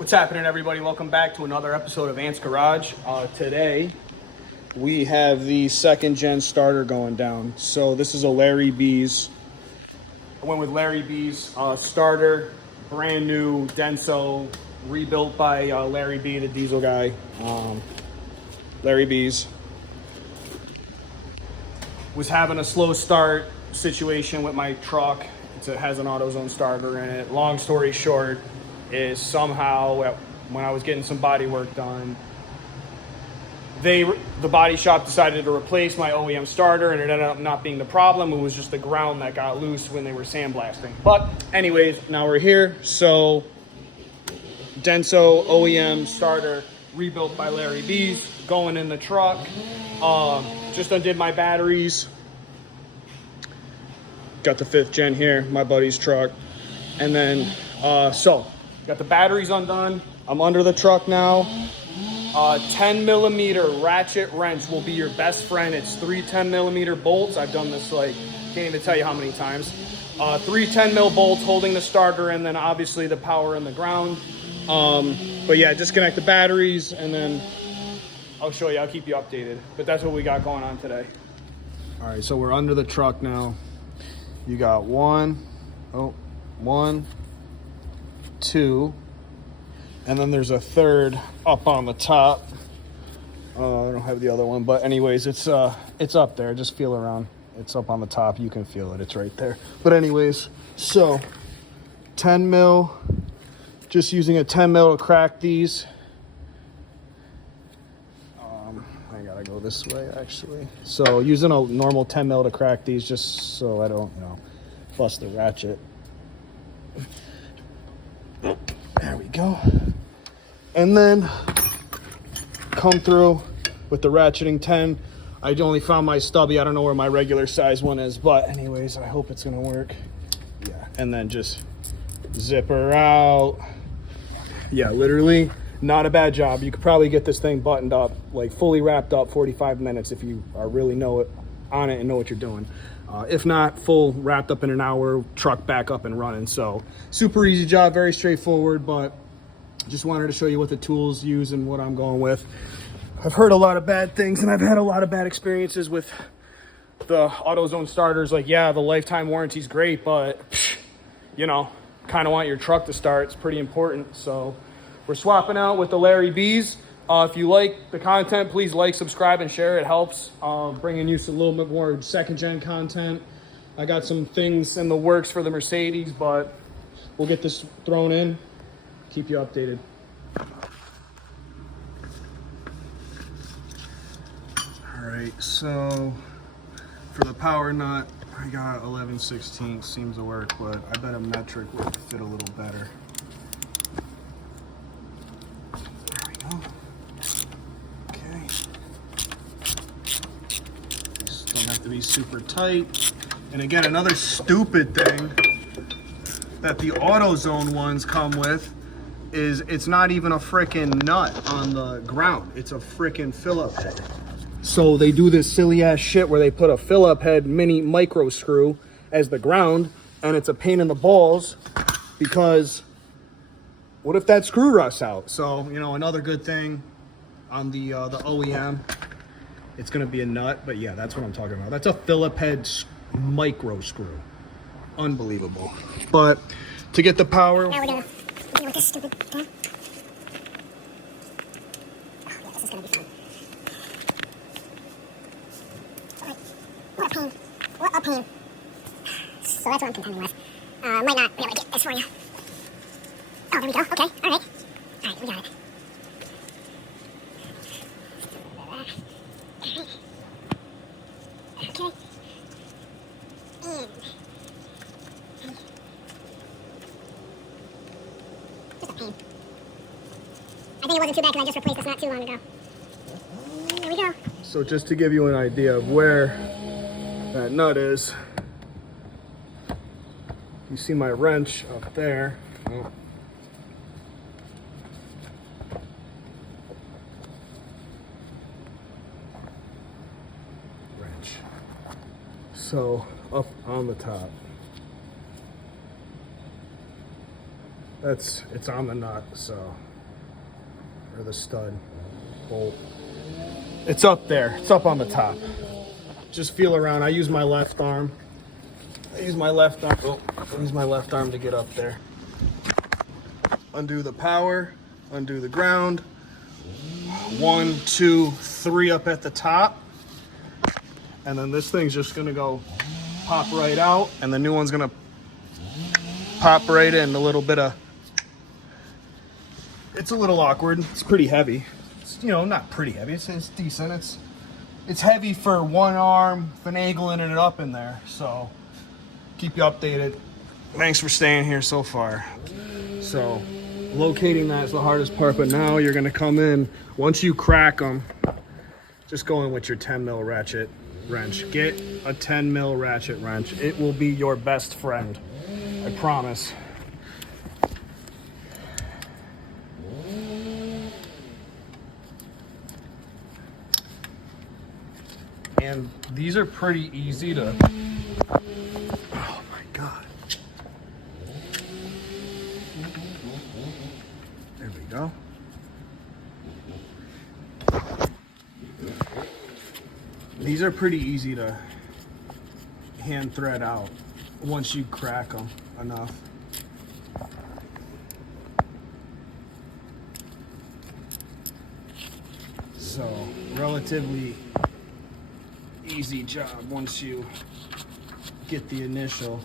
What's happening, everybody? Welcome back to another episode of Ant's Garage. Today, we have the second gen starter going down. So this is a Larry B's. I went with Larry B's starter, brand new DENSO, rebuilt by Larry B, the diesel guy. Larry B's was having a slow start situation with my truck. It has an AutoZone starter in it. Long story short, is somehow when I was getting some body work done, the body shop decided to replace my OEM starter, and it ended up not being the problem. It was just the ground that got loose when they were sandblasting. But anyways, now we're here. So DENSO OEM starter rebuilt by Larry B's, going in the truck. Just undid my batteries. Got the 5th gen here, my buddy's truck. And then, got the batteries undone. I'm under the truck now. 10 millimeter ratchet wrench will be your best friend. It's 3 10 millimeter bolts. I've done this can't even tell you how many times. 3 10 mil bolts holding the starter, and then obviously the power in the ground. But yeah, disconnect the batteries, and then I'll show you. I'll keep you updated. But that's what we got going on today. All right, so we're under the truck now. You got one, 2, and then there's a third up on the top. I don't have the other one, but anyways, it's up there. Just feel around. It's up on the top. You can feel it. It's right there. But anyways, so 10 mil. Just using a 10 mil to crack these. I gotta go this way actually. So using a normal 10 mil to crack these, just so I don't, bust the ratchet. There we go. And then come through with the ratcheting 10. I only found my stubby. I don't know where my regular size one is, but anyways, I hope it's gonna work. Yeah, and then just zip her out. Yeah, literally not a bad job. You could probably get this thing buttoned up, like fully wrapped up, 45 minutes if you are really on it and know what you're doing. If not, full wrapped up in an hour, truck back up and running. So super easy job, very straightforward, but just wanted to show you what the tools use and what I'm going with. I've heard a lot of bad things, and I've had a lot of bad experiences with the AutoZone starters. Like, yeah, the lifetime warranty's great, but kind of want your truck to start. It's pretty important. So we're swapping out with the Larry B's. If you like the content, please like, subscribe, and share. It helps bringing you a little bit more second-gen content. I got some things in the works for the Mercedes, but we'll get this thrown in. Keep you updated. All right, so for the power nut, I got 11/16. Seems to work, but I bet a metric would fit a little better. There we go. Okay. These don't have to be super tight. And again, another stupid thing that the AutoZone ones come with is it's not even a frickin' nut on the ground. It's a frickin' fill-up head. So they do this silly ass shit where they put a fill-up head mini micro screw as the ground, and it's a pain in the balls because what if that screw rusts out? So, another good thing on the OEM, it's gonna be a nut, but yeah, that's what I'm talking about. That's a Phillip head micro screw. Unbelievable. But to get the power, now we're gonna deal with this stupid thing. Oh yeah, this is gonna be fun. What a pain. What a pain. So that's what I'm contending with. Might not be able to get this for you. Oh, there we go. Okay. All right. All right, we got it. Okay. Just a pain. I think it wasn't too bad because I just replaced this not too long ago. There we go. So just to give you an idea of where that nut is, you see my wrench up there. Oh. Wrench. So up on the top. It's on the nut, so or the stud bolt. It's up there. It's up on the top. Just feel around. I use my left arm. I use my left arm to get up there. Undo the power. Undo the ground. 1, 2, 3 up at the top. And then this thing's just gonna go pop right out, and the new one's gonna pop right in. A little bit of, it's a little awkward. It's pretty heavy. It's, you know, not pretty heavy. It's decent. It's heavy for one arm, finagling it up in there. So keep you updated. Thanks for staying here so far. So locating that is the hardest part, but now you're gonna come in. Once you crack them, just go in with your 10 mil ratchet wrench. Get a 10 mil ratchet wrench. It will be your best friend. I promise. And these are pretty easy to, oh my God. There we go. These are pretty easy to hand thread out once you crack them enough. So, relatively easy job once you get the initial.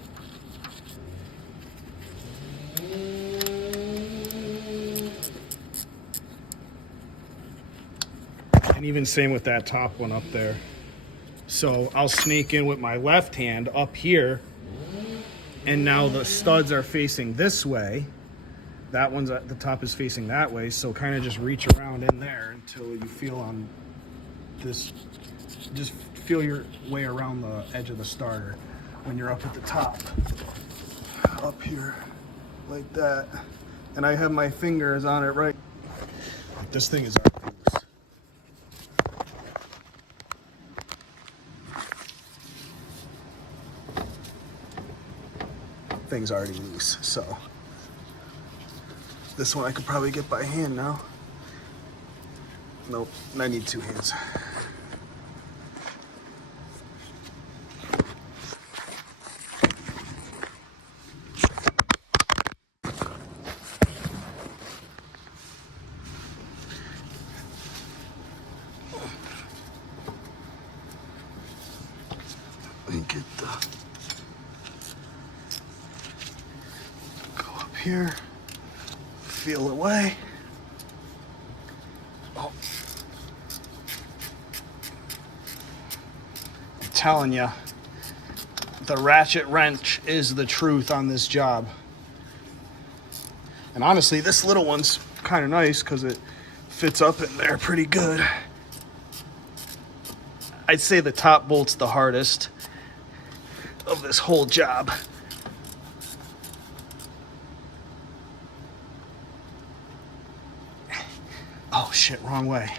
And even same with that top one up there. So I'll sneak in with my left hand up here, and now the studs are facing this way. That one's at the top is facing that way. So kind of just reach around in there until you feel on this, just feel your way around the edge of the starter when you're up at the top. Up here, like that. And I have my fingers on it right. This thing is already loose. Thing's already loose, so this one I could probably get by hand now. Nope, I need 2 hands. Let me get the, go up here, feel away. Oh. I'm telling you, the ratchet wrench is the truth on this job. And honestly, this little one's kind of nice because it fits up in there pretty good. I'd say the top bolt's the hardest of this whole job. Oh shit, wrong way.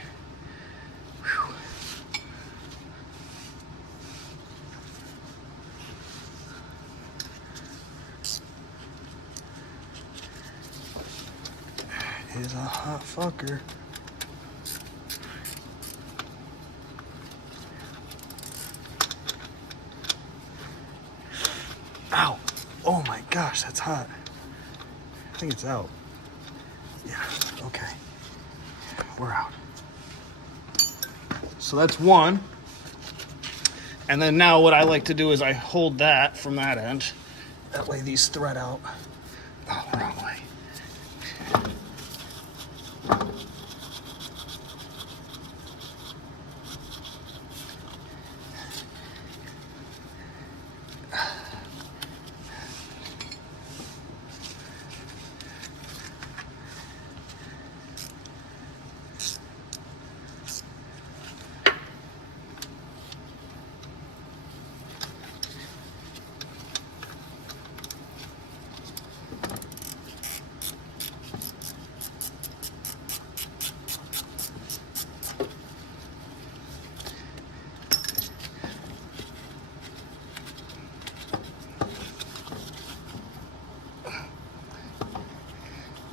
Whew. Is a hot fucker. Ow. Oh my gosh, that's hot. I think it's out. Yeah, okay. We're out. So that's one. And then now what I like to do is I hold that from that end. That way these thread out. Oh, wrong way.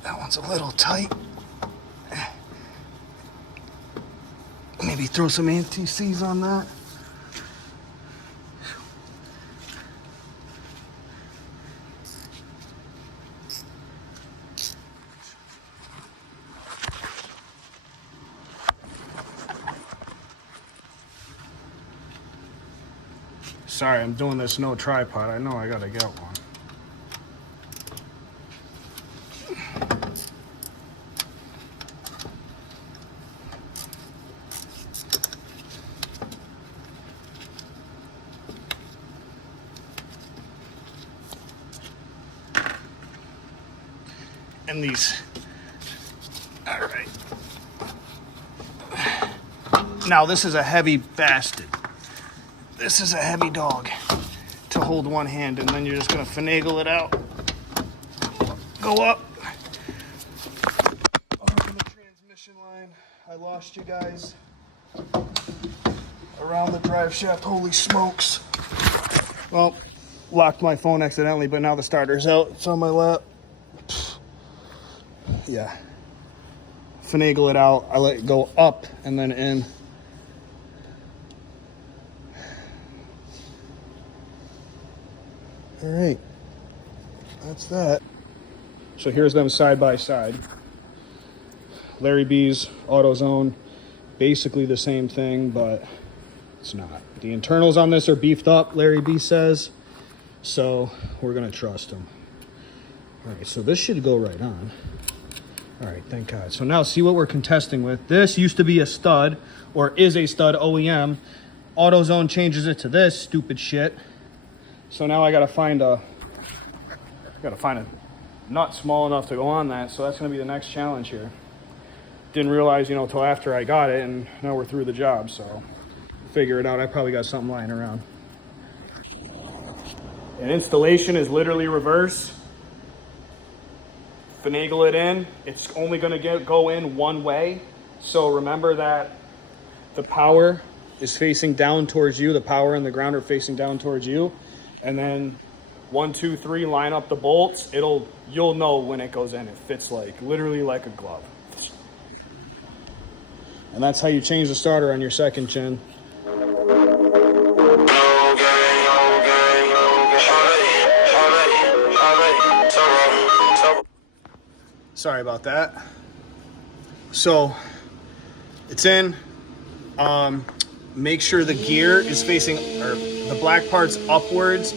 That one's a little tight. Maybe throw some anti-seize on that. Sorry, I'm doing this no tripod. I know I gotta get one. And these, all right. Now this is a heavy bastard. This is a heavy dog to hold one hand, and then you're just gonna finagle it out. Go up. Open the transmission line. I lost you guys. Around the drive shaft, holy smokes. Well, locked my phone accidentally, but now the starter's out. It's on my lap. Yeah. Finagle it out. I let it go up and then in. All right. That's that. So here's them side by side. Larry B's, AutoZone, basically the same thing, but it's not. The internals on this are beefed up, Larry B says, so we're gonna trust him. All right, so this should go right on. All right, thank God. So now see what we're contesting with. This used to be a stud, or is a stud OEM. AutoZone changes it to this stupid shit. So now I gotta find a nut small enough to go on that. So that's gonna be the next challenge here. Didn't realize, you know, till after I got it, and now we're through the job. So figure it out. I probably got something lying around. And installation is literally reverse. Finagle it in. It's only gonna go in one way. So remember that the power is facing down towards you. The power and the ground are facing down towards you. And then 1, 2, 3, line up the bolts. You'll know when it goes in. It fits literally like a glove. And that's how you change the starter on your second gen. Sorry about that. So it's in. Make sure the gear is facing, or the black part's upwards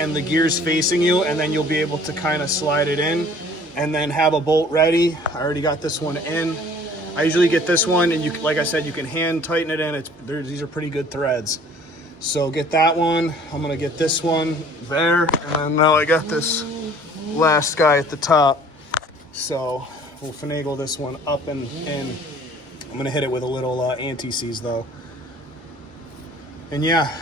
and the gear's facing you, and then you'll be able to kind of slide it in and then have a bolt ready. I already got this one in. I usually get this one, and you, like I said, you can hand tighten it in. These are pretty good threads. So get that one. I'm gonna get this one there, and then now I got this last guy at the top. So we'll finagle this one up and in. I'm gonna hit it with a little anti-seize though. And yeah,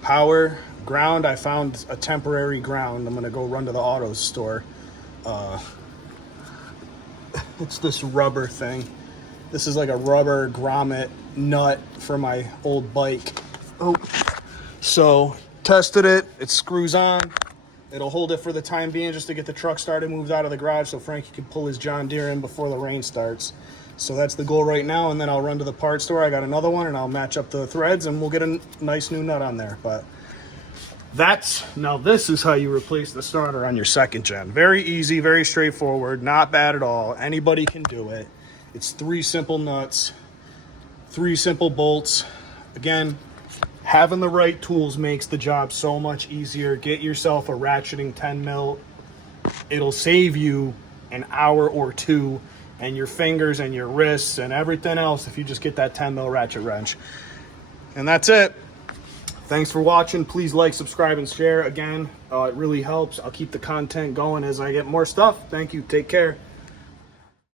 power, ground, I found a temporary ground. I'm gonna go run to the auto store. It's this rubber thing. This is like a rubber grommet nut for my old bike. Oh, so tested it, it screws on. It'll hold it for the time being just to get the truck started, moved out of the garage so Frankie can pull his John Deere in before the rain starts. So that's the goal right now, and then I'll run to the parts store. I got another one, and I'll match up the threads, and we'll get a nice new nut on there. But now this is how you replace the starter on your second gen. Very easy, very straightforward, not bad at all. Anybody can do it. It's 3 simple nuts, 3 simple bolts. Again, having the right tools makes the job so much easier. Get yourself a ratcheting 10 mil. It'll save you an hour or 2 and your fingers and your wrists and everything else if you just get that 10 mil ratchet wrench. And that's it. Thanks for watching. Please like, subscribe, and share. Again, it really helps. I'll keep the content going as I get more stuff. Thank you. Take care.